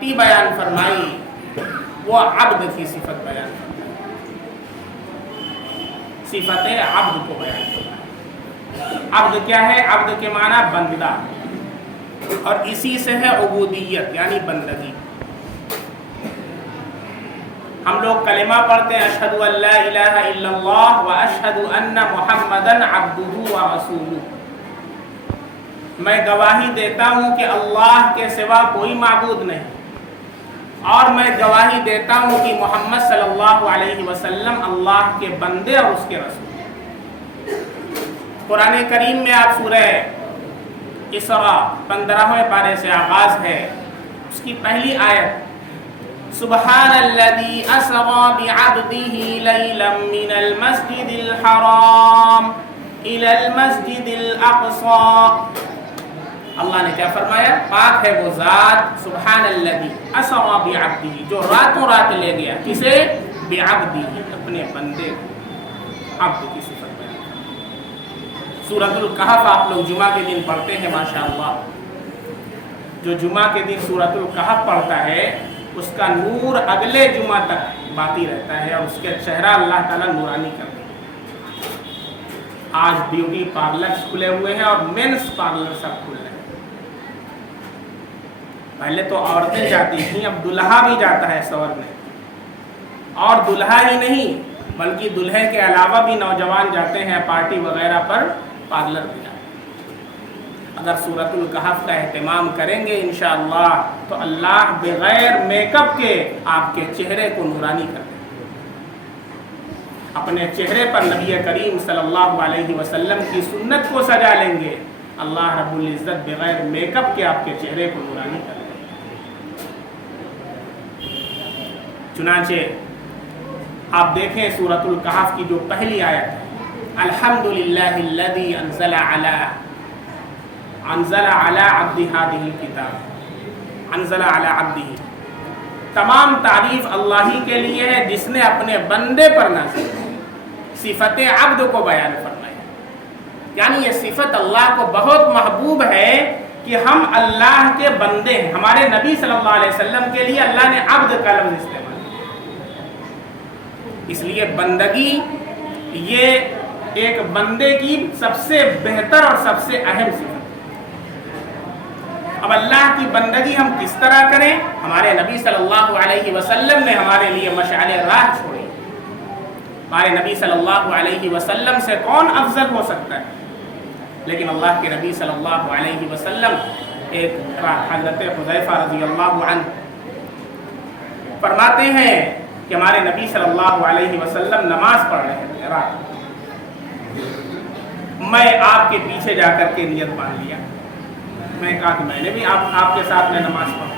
بیان فرمائی وہ عبد کی صفت بیان فرمائی، صفت عبد کو بیان فرمائی۔ عبد کیا ہے؟ عبد کے معنی بندہ، اور اسی سے ہے عبودیت یعنی بندگی۔ ہم لوگ کلمہ پڑھتے ہیں اشہد ان لا الہ الا اللہ و اشہد ان محمدن عبدہ و رسولہ، میں گواہی دیتا ہوں کہ اللہ کے سوا کوئی معبود نہیں، اور میں گواہی دیتا ہوں کہ محمد صلی اللہ علیہ وسلم اللہ کے بندے اور اس کے رسول۔ قرآن کریم میں آپ سورہ اسراء 15ویں پارے سے آغاز ہے، اس کی پہلی آیت سبحان الذی اسری بعبدہ لیلا من المسجد الحرام الی المسجد الاقصی، اللہ نے کیا فرمایا؟ پاک ہے وہ ذات، سبحان الذی اسری بعبدہ، جو راتوں رات لے گیا، کسے؟ بعبدہ، اپنے بندے کو، عبد کی صفت بیان۔ سورۃ الکہف آپ لوگ جمعہ کے دن پڑھتے ہیں ماشاءاللہ، جو جمعہ کے دن سورۃ الکہف پڑھتا ہے اس کا نور اگلے جمعہ تک باقی رہتا ہے، اور اس کے چہرہ اللہ تعالیٰ نورانی کر دیتا ہے۔ آج بیوٹی پارلرز کھلے ہوئے ہیں اور مینس پارلر سب کھل رہے ہیں۔ پہلے تو عورتیں جاتی تھیں، اب دلہا بھی جاتا ہے سورنے، اور دلہا ہی نہیں بلکہ دلہے کے علاوہ بھی نوجوان جاتے ہیں پارٹی وغیرہ پر، پارلر بھی جاتے ہیں۔ اگر سورۃ الکہف کا اہتمام کریں گے انشاءاللہ تو اللہ بغیر میک اپ کے آپ کے چہرے کو نورانی کر دیں گے۔ اپنے چہرے پر نبی کریم صلی اللہ علیہ وسلم کی سنت کو سجا لیں گے، اللہ رب العزت بغیر میک اپ کے آپ کے چہرے کو نورانی کر دیں گے۔ چنانچہ آپ دیکھیں سورۃ الکہف کی جو پہلی آیت ہے، الحمدللہ الذی انزل علی عبدہ ہذہ الکتاب، انزل علی عبدہ، تمام تعریف اللہ ہی کے لیے ہے جس نے اپنے بندے پر نازل کی، صفت عبد کو بیان فرمایا۔ یعنی یہ صفت اللہ کو بہت محبوب ہے کہ ہم اللہ کے بندے ہیں۔ ہمارے نبی صلی اللہ علیہ وسلم کے لیے اللہ نے عبد کا لفظ استعمال کیا، اس لیے بندگی یہ ایک بندے کی سب سے بہتر اور سب سے اہم صفت۔ اب اللہ کی بندگی ہم کس طرح کریں؟ ہمارے نبی صلی اللہ علیہ وسلم نے ہمارے لیے مشعل راہ چھوڑی۔ ہمارے نبی صلی اللہ علیہ وسلم سے کون افضل ہو سکتا ہے؟ لیکن اللہ کے نبی صلی اللہ علیہ وسلم، ایک حضرت حذیفہ رضی اللہ عنہ فرماتے ہیں کہ ہمارے نبی صلی اللہ علیہ وسلم نماز پڑھ رہے تھے رات، میں آپ کے پیچھے جا کر کے نیت باندھ لیا، میں کہا کہ میں نے بھی آپ کے ساتھ میں نماز پڑھا،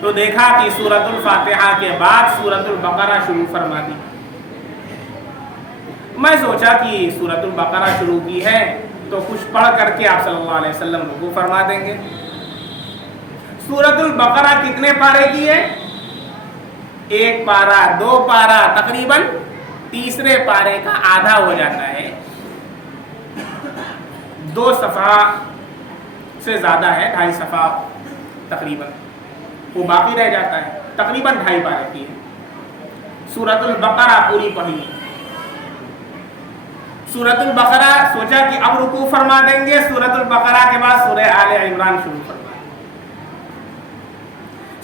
تو دیکھا کہ سورۃ الفاتحہ کے بعد سورۃ البقرہ شروع فرما دی۔ میں سوچا کہ سورۃ البقرہ شروع کی ہے تو کچھ پڑھ کر کے آپ صلی اللہ علیہ وسلم رکوع فرما دیں گے۔ سورۃ البقرہ کتنے پارے کی ہے؟ ایک پارہ، دو پارہ، تقریباً تیسرے پارے کا آدھا ہو جاتا ہے، 2 صفحہ سے زیادہ ہے، 2.5 صفحہ تقریباً، وہ باقی رہ جاتا ہے، تقریباً 2.5 پارے کی ہے۔ سورۃ البقرہ پوری پڑھی۔ سورۃ البقرہ سوچا کہ اب رکوع فرما دیں گے، سورۃ البقرہ کے بعد سورہ آل عمران شروع فرما۔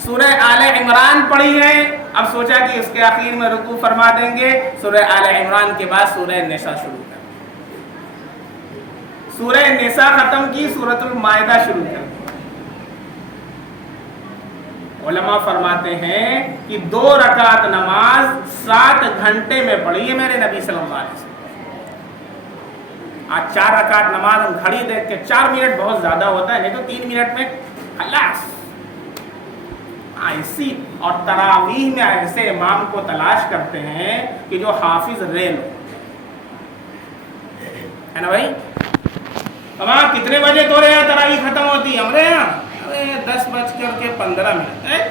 سورہ آل عمران پڑھی ہے، اب سوچا کہ اس کے آخر میں رکوع فرما دیں گے، سورہ آل عمران کے بعد سورہ نساء شروع کر۔ سورہ نساء ختم کی، سورۃ المائدہ شروع کر۔ علماء فرماتے ہیں کہ 2 رکعت نماز 7 گھنٹے میں پڑھی ہے میرے نبی صلی اللہ علیہ وسلم۔ آج 4 رکعت نماز ہم گھڑی دیکھ کے 4 منٹ بہت زیادہ ہوتا ہے، نہیں تو 3 منٹ میں خلاص۔ ایسی اور تراویح میں ایسے امام کو تلاش کرتے ہیں کہ جو حافظ ریل ہو، ہے نا بھائی؟ وہاں کتنے بجے تو رہے ہیں تراویح ختم ہوتی ہے؟ ہمارے یہاں 10:15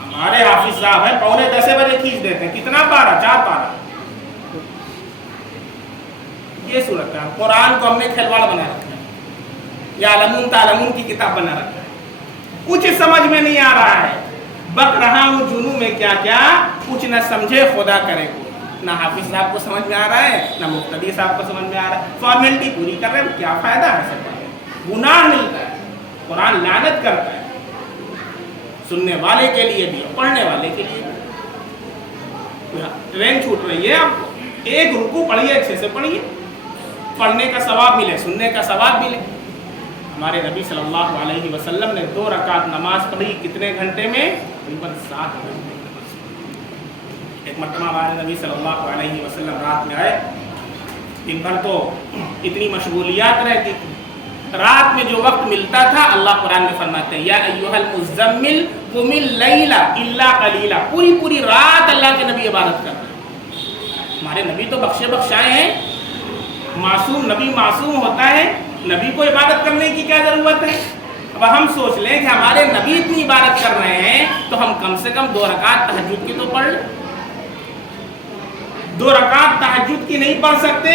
ہمارے حافظ صاحب ہیں 9:45 بجے کھینچ دیتے ہیں۔ کتنا پارہ؟ 4 پارہ۔ یہ صورت ہے۔ قرآن کو ہم نے کھلواڑ بنا رکھا ہے، یا علمون تعلمون کی کتاب بنا رکھا ہے۔ کچھ سمجھ میں نہیں آ رہا ہے، بک رہا ہوں جنوں میں کیا کیا، کچھ نہ سمجھے خدا کرے کو، نہ حافظ صاحب کو سمجھ میں آ رہا ہے، نہ مقتدی صاحب کو سمجھ میں آ رہا ہے، فارمیلٹی پوری کر رہے ہیں، کیا فائدہ ہے سب، گناہ ملتا ہے، قرآن لعنت کرتا ہے سننے والے کے لیے بھی اور پڑھنے والے کے لیے بھی۔ ٹرین چھوٹ رہی ہے، آپ کو ایک رکوع پڑھیے، اچھے سے پڑھیے، پڑھنے کا ثواب ملے، سننے کا ثواب ملے۔ ہمارے نبی صلی اللہ علیہ وسلم نے 2 رکعت نماز پڑھی، کتنے گھنٹے میں؟ تقریباً 7 گھنٹے۔ ایک مرتبہ ہمارے نبی صلی اللہ علیہ وسلم رات میں آئے، دن بھر تو اتنی مشغولیات رہتی تھی، رات میں جو وقت ملتا تھا اللہ قرآن میں فرماتے ہیں یا ایھا المزمل قم اللیل الا قلیلا، پوری رات اللہ کے نبی عبادت کرتے ہیں۔ ہمارے نبی تو بخشے بخشائے ہیں، معصوم نبی معصوم ہوتا ہے، نبی کو عبادت کرنے کی کیا ضرورت ہے؟ اب ہم سوچ لیں کہ ہمارے نبی اتنی عبادت کر رہے ہیں تو ہم کم سے کم 2 رکعت تہجد کی تو پڑھ لیں۔ 2 رکعت تہجد کی نہیں پڑھ سکتے؟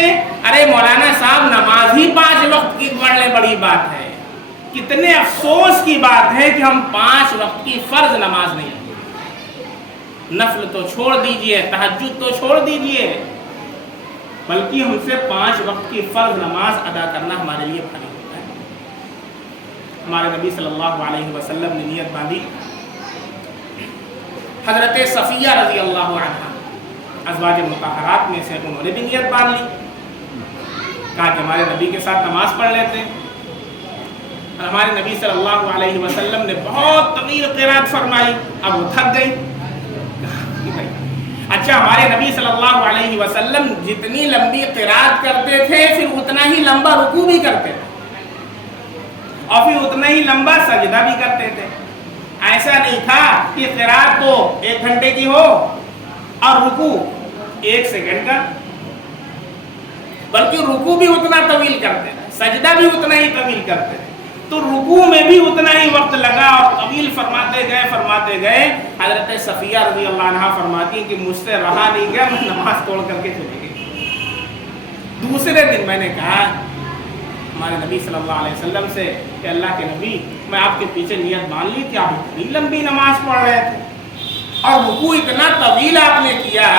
ارے مولانا صاحب نماز ہی 5 وقت کی پڑھ لیں، بڑی بات ہے۔ کتنے افسوس کی بات ہے کہ ہم 5 وقت کی فرض نماز نہیں پڑھتے، نفل تو چھوڑ دیجئے، تہجد تو چھوڑ دیجئے، بلکہ ہم سے 5 وقت کی فرض نماز ادا کرنا ہمارے لیے بھاری ہوتا ہے۔ ہمارے نبی صلی اللہ علیہ وسلم نے نیت باندھی، حضرت صفیہ رضی اللہ عنہا ازواج مطہرات میں سے انہوں نے بھی نیت باندھ لی، کہا کہ ہمارے نبی کے ساتھ نماز پڑھ لیتے ہیں۔ اور ہمارے نبی صلی اللہ علیہ وسلم نے بہت طویل قرات فرمائی، اب وہ تھک گئی۔ اچھا، ہمارے نبی صلی اللہ علیہ وسلم جتنی لمبی قرات کرتے تھے پھر اتنا ہی لمبا رکوع بھی کرتے تھے، اور پھر اتنا ہی لمبا سجدہ بھی کرتے تھے۔ ایسا نہیں تھا کہ قرات تو 1 گھنٹے کی ہو اور رکوع 1 سیکنڈ کا، بلکہ رکوع بھی اتنا طویل کرتے تھے، سجدہ بھی اتنا ہی طویل کرتے تھے، تو رکوع میں بھی اتنا ہی وقت لگا اور طویل فرماتے گئے۔ حضرت صفیہ رضی اللہ عنہا فرماتی ہیں کہ مجھ سے رہا نہیں گیا، میں نماز توڑ کر کے چلی گئی۔ دوسرے دن میں نے کہا ہمارے نبی صلی اللہ علیہ وسلم سے کہ اللہ کے نبی، میں آپ کے پیچھے نیت مان لی تھی، آپ اتنی لمبی نماز پڑھ رہے تھے اور رکوع اتنا طویل آپ نے کیا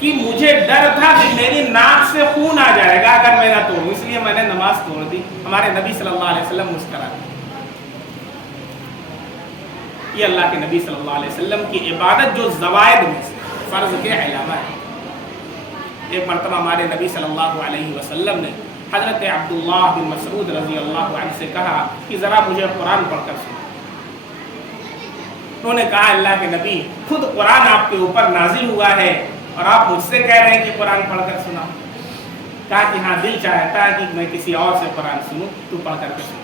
کہ مجھے ڈر تھا کہ میری ناک سے خون آ جائے گا اگر میں نہ توڑوں، اس لیے میں نے نماز توڑ دی۔ ہمارے نبی صلی اللہ علیہ وسلم مسکرا دی۔ یہ اللہ کے نبی صلی اللہ علیہ وسلم کی عبادت جو زوائد میں سے فرض کے علاوہ ہے۔ ایک مرتبہ ہمارے نبی صلی اللہ علیہ وسلم نے حضرت عبداللہ بن مسعود رضی اللہ عنہ سے کہا کہ ذرا مجھے قرآن پڑھ کر سنا۔ انہوں نے کہا اللہ کے نبی، خود قرآن آپ کے اوپر نازل ہوا ہے اور آپ مجھ سے کہہ رہے ہیں کہ قرآن پڑھ کر سنا۔ کہا کہ ہاں، دل چاہتا ہے کہ میں کسی اور سے قرآن سنوں، تو پڑھ کر کے سنا۔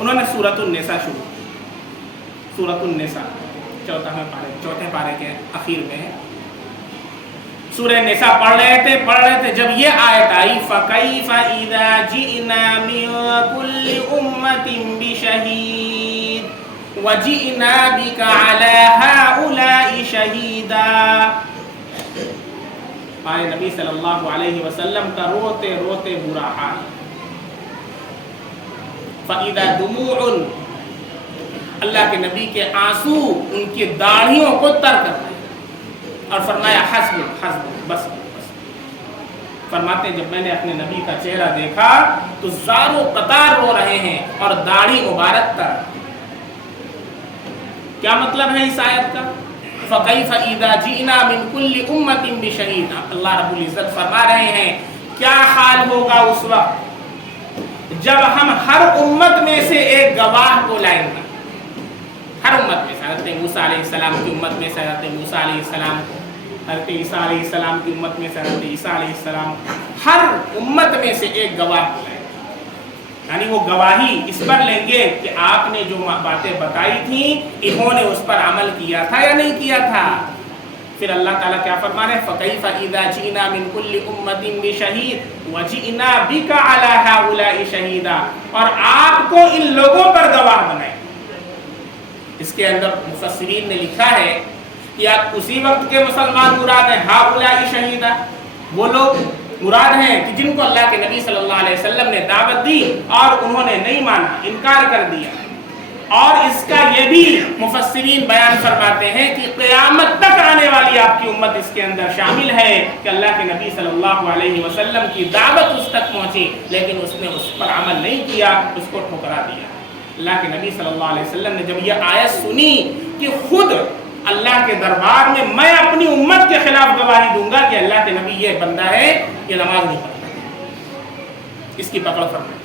انہوں نے سورۃ النساء شروع کی۔ سورۃ النساء چوتھے پارے کے اخیر میں ہے۔ سورہ نساء پڑھ رہے تھے، جب یہ آیت آئی فَكَيْفَ إِذَا جِئْنَا مِن كُلِّ أُمَّةٍ بِشَهِيدٍ وَجِئْنَا بِكَ عَلَى هَؤُلَاءِ شَهِيدًا۔ ہمارے نبی صلی اللہ علیہ وسلم کا روتے روتے برا حال۔ فَإِذَا دُمُوعٌ، اللہ کے نبی کے آنسو ان کی داڑھیوں کو تر کر رہے، اور فرمایا حسب بس۔ فرماتے ہیں جب میں نے اپنے نبی کا چہرہ دیکھا تو زار و قطار رو رہے ہیں اور داڑھی مبارک تر۔ کیا مطلب ہے اس آیت کا؟ فَكَيْفَ إِذَا جِئْنَا مِن كُلِّ أُمَّةٍ بِشَهِيدٍ، اللہ رب العزت فرما رہے ہیں کیا حال ہوگا اس وقت جب ہم ہر امت میں سے ایک گواہ کو لائیں گے۔ ہر امت میں سے، حضرت موسیٰ علیہ السلام کی امت میں سے حضرت موسیٰ علیہ السلام کو، حضرت عیسیٰ علیہ السلام کی امت میں سے حضرت عیسیٰ علیہ السلام، ہر امت میں سے ایک گواہ کو لائیں گے، یعنی وہ گواہی اس پر لیں گے کہ آپ نے جو باتیں بتائی تھیں انہوں نے اس پر عمل کیا تھا یا نہیں کیا تھا۔ پھر اللہ تعالیٰ کیا فرما رہے ہیں فَكَيْفَ إِذَا جِئْنَا مِن كُلِّ أُمَّةٍ بِشَهِيدٍ وَجِئْنَا بِكَ عَلَى هَؤُلَاءِ شَهِيدًا، اور آپ کو ان لوگوں پر گواہ بنائیں۔ اس کے اندر مفسرین نے لکھا ہے کہ آپ اسی وقت کے مسلمان مراد ہیں، ہؤلاء شہیدہ، وہ لوگ مراد ہیں کہ جن کو اللہ کے نبی صلی اللہ علیہ وسلم نے دعوت دی اور انہوں نے نہیں مانا، انکار کر دیا۔ اور اس کا یہ بھی مفسرین بیان فرماتے ہیں کہ قیامت تک آنے والی آپ کی امت اس کے اندر شامل ہے کہ اللہ کے نبی صلی اللہ علیہ وسلم کی دعوت اس تک پہنچی لیکن اس نے اس پر عمل نہیں کیا، اس کو ٹھکرا دیا۔ اللہ کے نبی صلی اللہ علیہ وسلم نے جب یہ آیت سنی کہ خود اللہ کے دربار میں اپنی امت کے خلاف گواہی دوں گا کہ اللہ کے نبی یہ بندہ ہے، یہ نماز نہیں پڑھتا، اس کی پکڑ فرمائیں۔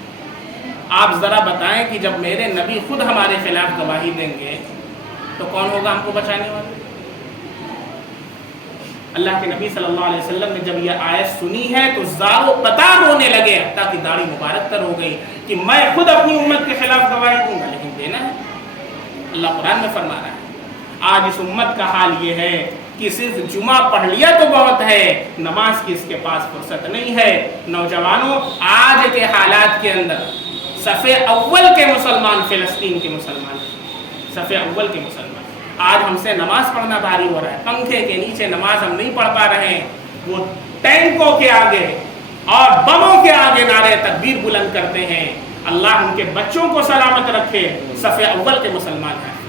آپ ذرا بتائیں کہ جب میرے نبی خود ہمارے خلاف گواہی دیں گے تو کون ہوگا ہم کو بچانے والا؟ اللہ کے نبی صلی اللہ علیہ وسلم نے جب یہ آیت سنی ہے تو زارو قطار ہونے لگے، تاکہ داڑھی مبارک تر ہو گئی کہ میں خود اپنی امت کے خلاف گواہی دوں گا، لیکن دینا ہے۔ اللہ قرآن میں فرما رہا ہے آج اس امت کا حال یہ ہے کہ صرف جمعہ پڑھ لیا تو بہت ہے، نماز کی اس کے پاس فرصت نہیں ہے۔ نوجوانوں، آج کے حالات کے اندر صف اول کے مسلمان، فلسطین کے مسلمان، صف اول کے مسلمان، آج ہم سے نماز پڑھنا بھاری ہو رہا ہے۔ پنکھے کے نیچے نماز ہم نہیں پڑھ پا رہے ہیں، وہ ٹینکوں کے آگے اور بموں کے آگے نعرے تکبیر بلند کرتے ہیں۔ اللہ ان کے بچوں کو سلامت رکھے، صف اول کے مسلمان ہیں،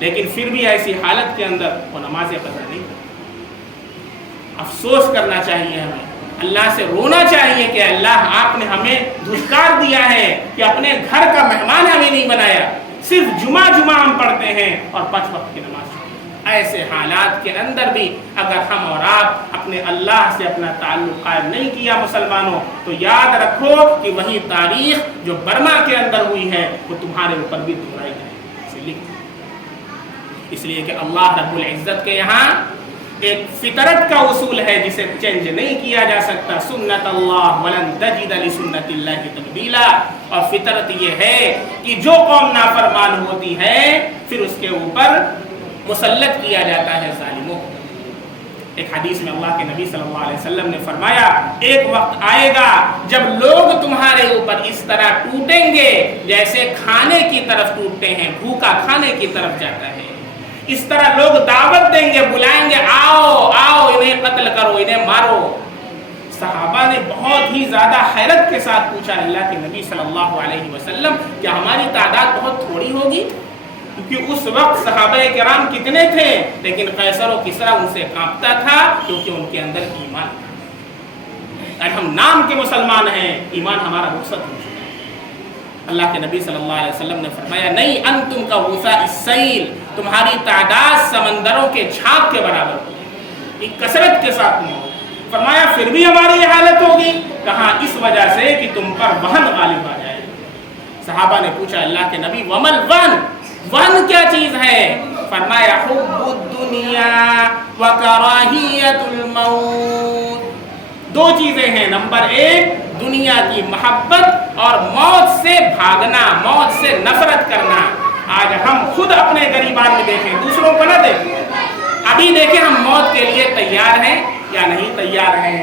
لیکن پھر بھی ایسی حالت کے اندر وہ نماز قضا نہیں کرتے۔ افسوس کرنا چاہیے ہمیں، اللہ سے رونا چاہیے کہ اللہ آپ نے ہمیں دھتکار دیا ہے کہ اپنے گھر کا مہمان ہمیں نہیں بنایا، صرف جمعہ ہم پڑھتے ہیں اور 5 وقت کی نماز پڑھتے ہیں۔ ایسے حالات کے اندر بھی اگر ہم اور آپ اپنے اللہ سے اپنا تعلق قائم نہیں کیا مسلمانوں، تو یاد رکھو کہ وہی تاریخ جو برما کے اندر ہوئی ہے وہ تمہارے اوپر بھی دہرائی جائے گی۔ اس لیے کہ اللہ رب العزت کے یہاں ایک فطرت کا اصول ہے جسے چینج نہیں کیا جا سکتا، سنت اللہ ولن تجد لسنت اللہ تبدیلا، اور فطرت یہ ہے کہ جو قوم نافرمان ہوتی ہے پھر اس کے اوپر مسلط کیا جاتا ہے ظالموں۔ ایک حدیث میں اللہ کے نبی صلی اللہ علیہ وسلم نے فرمایا ایک وقت آئے گا جب لوگ تمہارے اوپر اس طرح ٹوٹیں گے جیسے کھانے کی طرف ٹوٹتے ہیں، بھوکا کھانے کی طرف جاتا ہے، اس طرح لوگ دعوت دیں گے، بلائیں گے، آؤ آؤ انہیں قتل کرو، انہیں مارو۔ صحابہ نے بہت ہی زیادہ حیرت کے ساتھ پوچھا اللہ کے نبی صلی اللہ علیہ وسلم کیا ہماری تعداد بہت تھوڑی ہوگی؟ کیونکہ اس وقت صحابہ کرام کتنے تھے، لیکن قیصر و کسریٰ ان سے کانپتا تھا کیونکہ ان کے اندر ایمان تھا۔ اگر ہم نام کے مسلمان ہیں، ایمان ہمارا رخصت ہو چکا ہے۔ اللہ کے نبی صلی اللہ علیہ وسلم نے فرمایا نہیں انتم کا غثاء السیل، تمہاری تعداد سمندروں کے جھاگ کے برابر ہوگی، ایک کثرت کے ساتھ نہیں ہوگی۔ فرمایا پھر بھی ہماری یہ حالت ہوگی، کہاں اس وجہ سے کہ تم پر وہن غالب آ جائے۔ صحابہ نے پوچھا اللہ کے نبی ومل ون، ون کیا چیز ہے؟ فرمایا حب الدنیا وکراہیت الموت، 2 چیزیں ہیں، نمبر 1 دنیا کی محبت اور موت سے بھاگنا، موت سے نفرت کرنا۔ آج ہم خود اپنے غریبان میں دیکھیں، دوسروں کو نہ دیکھیں، ابھی دیکھیں ہم موت کے لیے تیار ہیں یا نہیں تیار ہیں،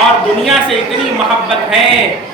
اور دنیا سے اتنی محبت ہے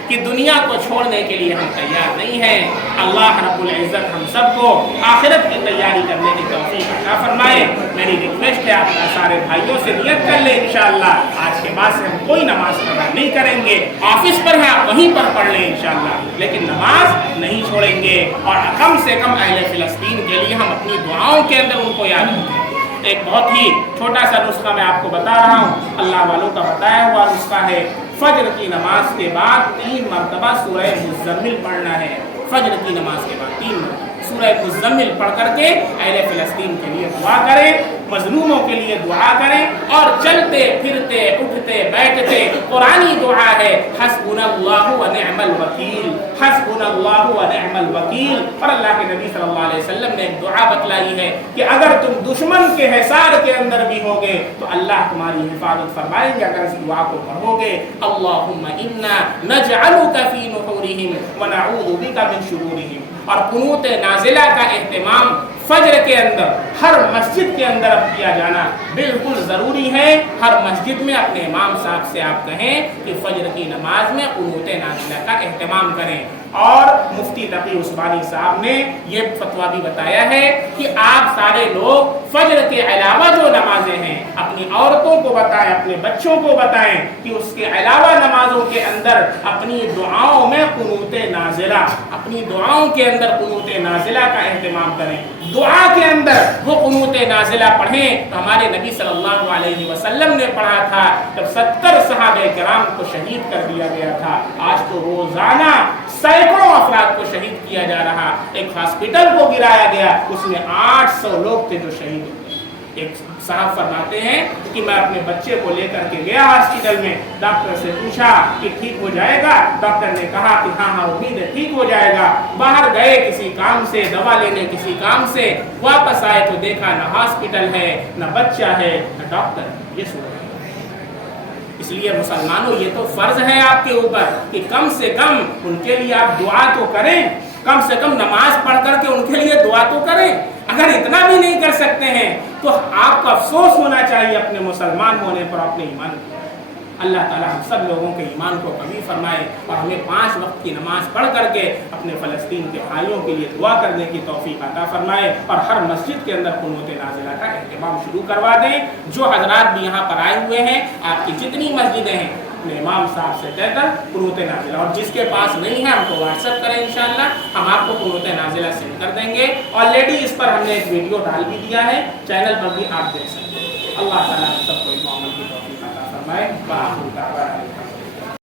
کہ دنیا کو چھوڑنے کے لیے ہم تیار نہیں ہیں۔ اللہ رب العزت ہم سب کو آخرت کی تیاری کرنے کی توفیق عطا فرمائے۔ میری ریکویسٹ ہے آپ سارے بھائیوں سے نیت کر لیں انشاءاللہ آج کے بعد سے ہم کوئی نماز قضا نہیں کریں گے، آفس پر ہے آپ وہیں پر پڑھ لیں انشاءاللہ، لیکن نماز نہیں چھوڑیں گے، اور کم سے کم اہل فلسطین کے لیے ہم اپنی دعاؤں کے اندر ان کو یاد رکھیں۔ ایک بہت ہی چھوٹا سا نسخہ میں آپ کو بتا رہا ہوں، اللہ والوں کا بتایا ہوا نسخہ ہے، فجر کی نماز کے بعد 3 مرتبہ سورہ مزمل پڑھنا ہے۔ فجر کی نماز کے بعد 3 مرتبہ سورہ مزمل پڑھ کر کے اہل فلسطین کے لیے دعا کریں، مظلوموں کے لیے دعا کریں، اور چلتے پھرتے اٹھتے بیٹھتے قرآنی دعا ہے حسبنا اللہ و نعم الوکیل، حسبنا اللہ و نعم الوکیل۔ اور اللہ کے نبی صلی اللہ علیہ وسلم نے ایک دعا بتلائی ہے کہ اگر تم دشمن کے حصار کے اندر بھی ہوگے تو اللہ تمہاری حفاظت فرمائیں گے اگر اس دعا کو پڑھو گے۔ اللہم انا نجعلک فی نحورہم ونعوذ بک من شرورہم۔ اور قنوت نازلہ کا اہتمام فجر کے اندر ہر مسجد کے اندر اب کیا جانا بالکل ضروری ہے۔ ہر مسجد میں اپنے امام صاحب سے آپ کہیں کہ فجر کی نماز میں قنوت نازلہ کا اہتمام کریں۔ اور مفتی تقی عثمانی صاحب نے یہ فتویٰ بھی بتایا ہے کہ آپ سارے لوگ فجر کے علاوہ جو نمازیں ہیں اپنی عورتوں کو بتائیں، اپنے بچوں کو بتائیں کہ اس کے علاوہ نمازوں کے اندر اپنی دعاؤں میں قنوت نازلہ، اپنی دعاؤں کے اندر قنوت نازلہ کا اہتمام کریں، دعا کے اندر وہ قنوت نازلہ پڑھیں۔ تو ہمارے نبی صلی اللہ علیہ وسلم نے پڑھا تھا جب 70 صحابہ کرام کو شہید کر دیا گیا تھا، آج تو روزانہ سینکڑوں افراد کو شہید کیا جا رہا، ایک ہاسپٹل کو گرایا گیا، اس میں 800 لوگ تھے جو شہید ہوئے۔ ایک صاحب فرماتے ہیں کہ میں اپنے بچے کو لے کر کے گیا ہاسپٹل میں، ڈاکٹر سے پوچھا کہ ٹھیک ہو جائے گا؟ ڈاکٹر نے کہا کہ ہاں امید ہے ٹھیک ہو جائے گا۔ باہر گئے کسی کام سے، دوا لینے کسی کام سے، واپس آئے تو دیکھا نہ ہاسپٹل ہے، نہ بچہ ہے، نہ ڈاکٹر۔ یہ صورت ہے۔ اس لیے مسلمانوں یہ تو فرض ہے آپ کے اوپر کہ کم سے کم ان کے لیے آپ دعا تو کریں، کم سے کم نماز پڑھ کر کے ان کے لیے دعا تو کریں۔ اگر اتنا بھی نہیں کر سکتے ہیں تو آپ کو افسوس ہونا چاہیے اپنے مسلمان ہونے پر، اپنے ایمان پر۔ اللہ تعالیٰ ہم سب لوگوں کے ایمان کو قوی فرمائے اور ہمیں 5 وقت کی نماز پڑھ کر کے اپنے فلسطین کے بھائیوں کے لیے دعا کرنے کی توفیق عطا فرمائے اور ہر مسجد کے اندر قنوت نازلہ کا اہتمام شروع کروا دیں۔ جو حضرات بھی یہاں پر آئے ہوئے ہیں، آپ کی جتنی مسجدیں ہیں، اپنے امام صاحب سے کہہ کر قنوت نازلہ، اور جس کے پاس نہیں ہے ہم کو واٹس ایپ کریں، انشاءاللہ ہم آپ کو قنوت نازلہ سینڈ کر دیں گے۔ آلریڈی اس پر ہم نے ایک ویڈیو ڈال بھی دیا ہے، چینل پر بھی آپ دیکھ سکتے ہیں۔ اللہ تعالیٰ ہم سب کو اس عمل کی توفیق عطا فرمائے۔